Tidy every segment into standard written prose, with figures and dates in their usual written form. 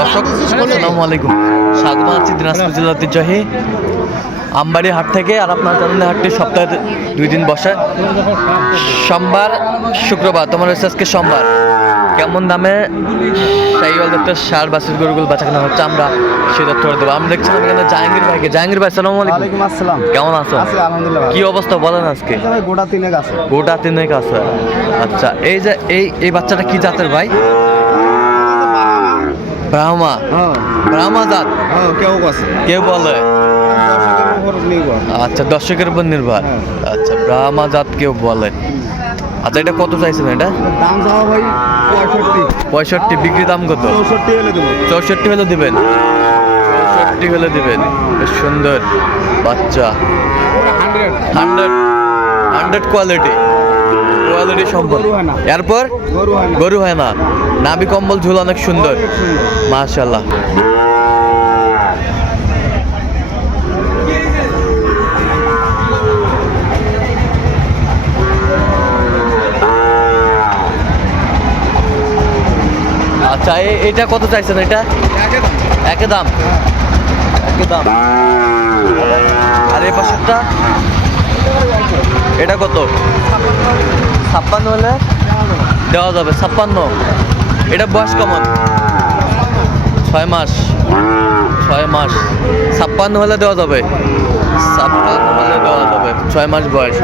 দর্শক আসসালামু আলাইকুম, স্বাগত আছি দিনাজপুর জেলার ঐতিহ্যবাহী আমবাড়ি হাট থেকে। আর আপনার জানেন হাটটি সপ্তাহে 2 দিন বসে, সোমবার শুক্রবার। তোমার হচ্ছে আজকে সোমবার। কেমন দামে শাহিওয়াল জাতের ষাঁড় বাছুর গরুগুলো বেচা কেনা হচ্ছে আমরা সেই তথ্য করে দেবো। আমরা দেখছিলাম এখানে জাহাঙ্গীর ভাইকে। জাহাঙ্গীর ভাই আসসালামু আলাইকুম। ওয়ালাইকুম আসসালাম। কেমন আছো? আছি আলহামদুলিল্লাহ। কি অবস্থা বলেন আজকে? গোটা তিনেক আছে। গোটা তিনেক আছে। আচ্ছা, এই যে এই বাচ্চাটা কি জাতের ভাই? ব্রাহ্মা। ব্রাহ্মা জাত কেউ বলে। আচ্ছা, দর্শকের উপর নির্ভর। আচ্ছা, ব্রাহ্মা জাত কেউ বলে। আচ্ছা, এটা কত চাইছেন? এটা দাম চাও ভাই 65। বিক্রি দাম কত? 64 হলে দেবো। 64 হলে দিবেন? 64 হলে দিবেন। বেশ সুন্দর বাচ্চা। 100 কোয়ালিটি সম্পদ। এরপর গরু হয় না, নাভি কম্বল ঝুল অনেক সুন্দর, মাশাআল্লাহ। আচ্ছা, এটা কত চাইছেন? এটা একই দাম। আর এই পাশেরটা এটা কত? 56 হলে দেওয়া যাবে। 56। এটা বয়স কেমন? 6 মাস। 56 হলে দেওয়া যাবে। 6 মাস বয়স।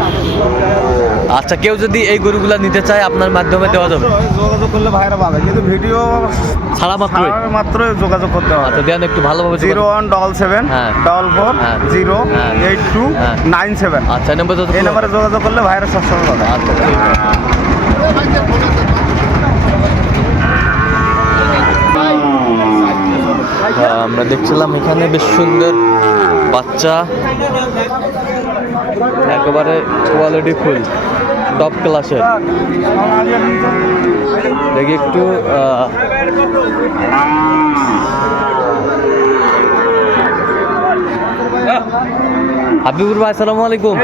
আচ্ছা, কেউ যদি এই গরুগুলা নিতে চায় আপনার মাধ্যমে দেওয়া যাবে? যোগাযোগ করলে ভাইরা পাবে, কিন্তু ভিডিও ছাড়া মাত্রই যোগাযোগ করতে হবে। আচ্ছা, দেন একটু ভালোভাবে। 0177 44 082 97। আচ্ছা, এই নম্বরে যোগাযোগ করলে ভাইরা সবসময় পাবে। আচ্ছা, ঠিক আছে। আমরা দেখছিলাম এখানে বেশ সুন্দর বাচ্চা, একেবারে কোয়ালিটি ফুল, টপ ক্লাসের। দেখি একটু হাবিবুর ভাই আসসালামু আলাইকুম।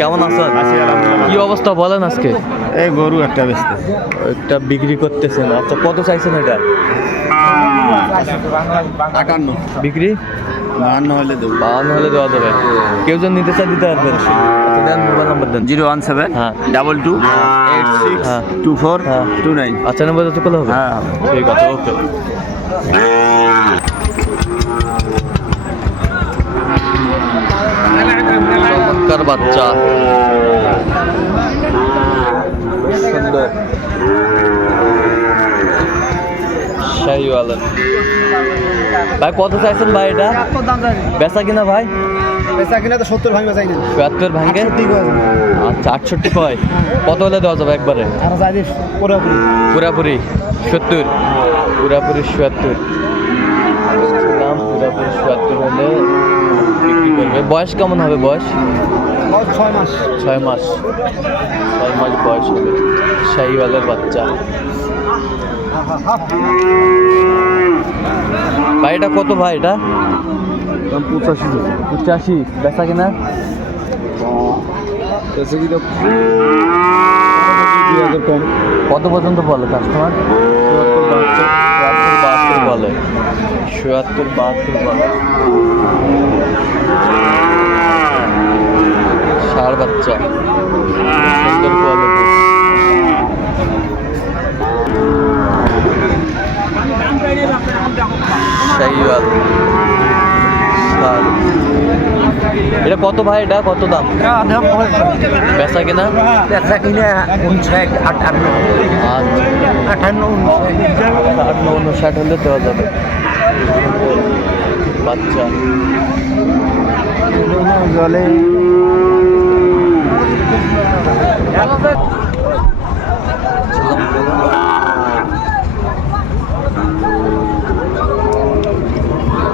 কেমন আছেন? কি অবস্থা বলেন আজকে? এই গরু একটা বেচতে, একটা বিক্রি করতেছেন। আচ্ছা, কত চাইছেন এটা? 58। বিক্রি 52 হলে দেবো। 52 হলে দেওয়া যাবে। কেউ যদি নিতে চায় দিতে পারবেন। আচ্ছা, দেন মোবাইল নাম্বার দেন। 017 হ্যাঁ 22 86 হ্যাঁ 24 হ্যাঁ 29। আচ্ছা, নাম্বার যত করলে হবে। হ্যাঁ, ঠিক আছে, ওকে। চমৎকার বাচ্চা, সুন্দর শাহিওয়ালের। ভাই কত চাইছেন ভাই? এটা বেচা কিনা ভাই? পেশা কিনা তো 70 ভাঙবে চাই না। 72 ভাঙে। আচ্ছা, 68 কয়? কত হলে দেওয়া যাবে একবারে? আর যাই দিস পুরোপুরি পুরাপুরি 70। পুরাপুরি 70 ছিলাম। পুরাপুরি 70 হলে বিক্রি করবে। বয়স কেমন হবে? বয়স 6 মাস। 6 মাস বয়স হবে। শাহিওয়ালের বাচ্চা। ভাই এটা কত ভাই? এটা 85। বেচা কিনা? কত পর্যন্ত বলে কাস্টমার? 72 বলে। 72 বলে। ষাঁড় বাচ্চা, সুন্দর কোয়ালিটি। শাহিওয়াল ষাঁড়। এটা কত ভাই? এটা কত দাম? বেচা কিনা? 58 হলে দেওয়া যাবে। বাচ্চা জলে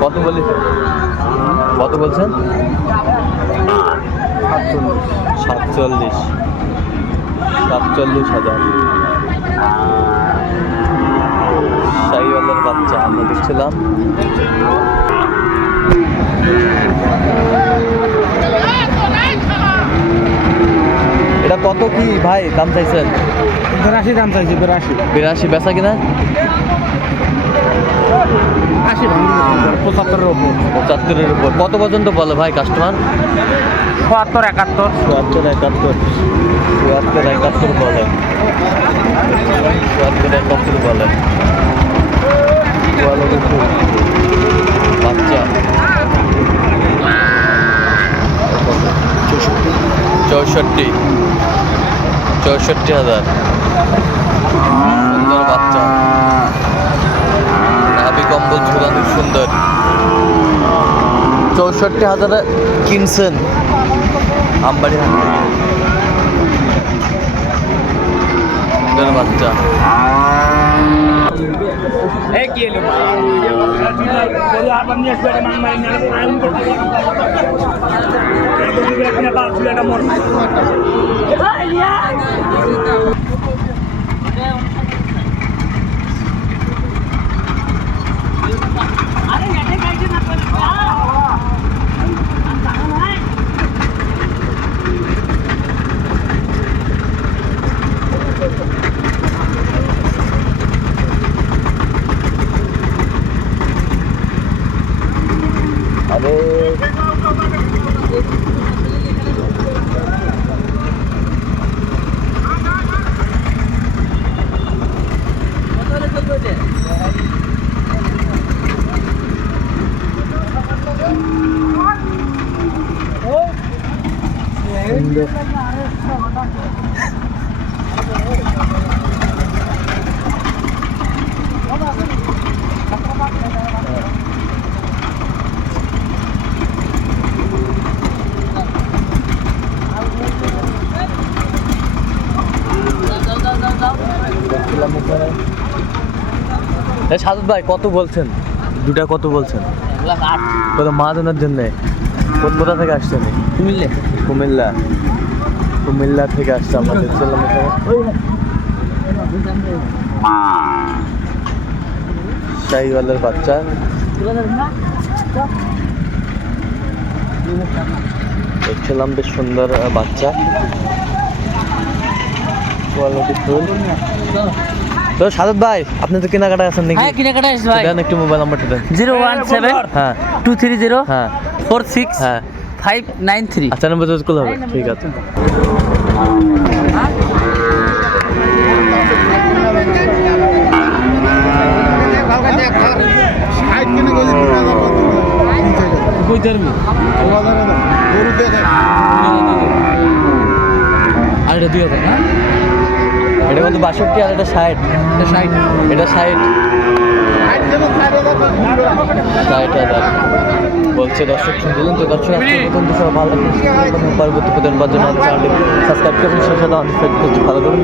কত বলেছেন? কত বলছেন? 47,000। শাহিওয়ালের বাচ্চা আমরা দেখছিলাম। এটা কত কি ভাই দাম চাইছেন? 82 দাম চাইছি। 82 বেচা কিনা? 75-এর উপর। 75-এর উপর। কত পর্যন্ত বলে ভাই কাস্টমার? 72-71। 72-71 72-71 বলে। 72-71 বলে। বাচ্চা 64,000 সুন্দর বাচ্চা, নাভি কম্বল ঝুলানো সুন্দর। 64,000 কিনছেন আমবাড়ি হাট থেকে। সুন্দর বাচ্চা। আরে সাদত ভাই কত বলছেন? দুটা কত বলছেন? কত মাহাজনের জন্যে? কোথা থেকে আসছেন? কুমিল্লা। কুমিল্লা থেকে আসছে। আমরা দেখছিলাম এখানে শাহিওয়ালের বাচ্চা। দেখছিলাম বেশ সুন্দর বাচ্চা, কোয়ালিটি ফুল। তো সাদত ভাই আপনি তো কেনাকাটা আছেন নাকি? হ্যাঁ কেনাকাটা এসেছে ভাই। দেন একটু মোবাইল নাম্বারটা দেন। 017 হ্যাঁ 230 হ্যাঁ 46 হ্যাঁ 593। আচ্ছা নম্বর যোগ করলে হবে। ঠিক আছে। আর এটা 2,000 না? এটা কত? 62 আর এটা 60। এটা 60 60,000 বলছে। দর্শক শুনছিলেন তো। দর্শক আজকে নতুন বিষয় ভালো লাগলে পরবর্তী প্রতিদিন পাওয়ার জন্য চ্যানেলটি সাবস্ক্রাইব করুন। সেই সাথে আমাদের ফেসবুক ভালো করুন।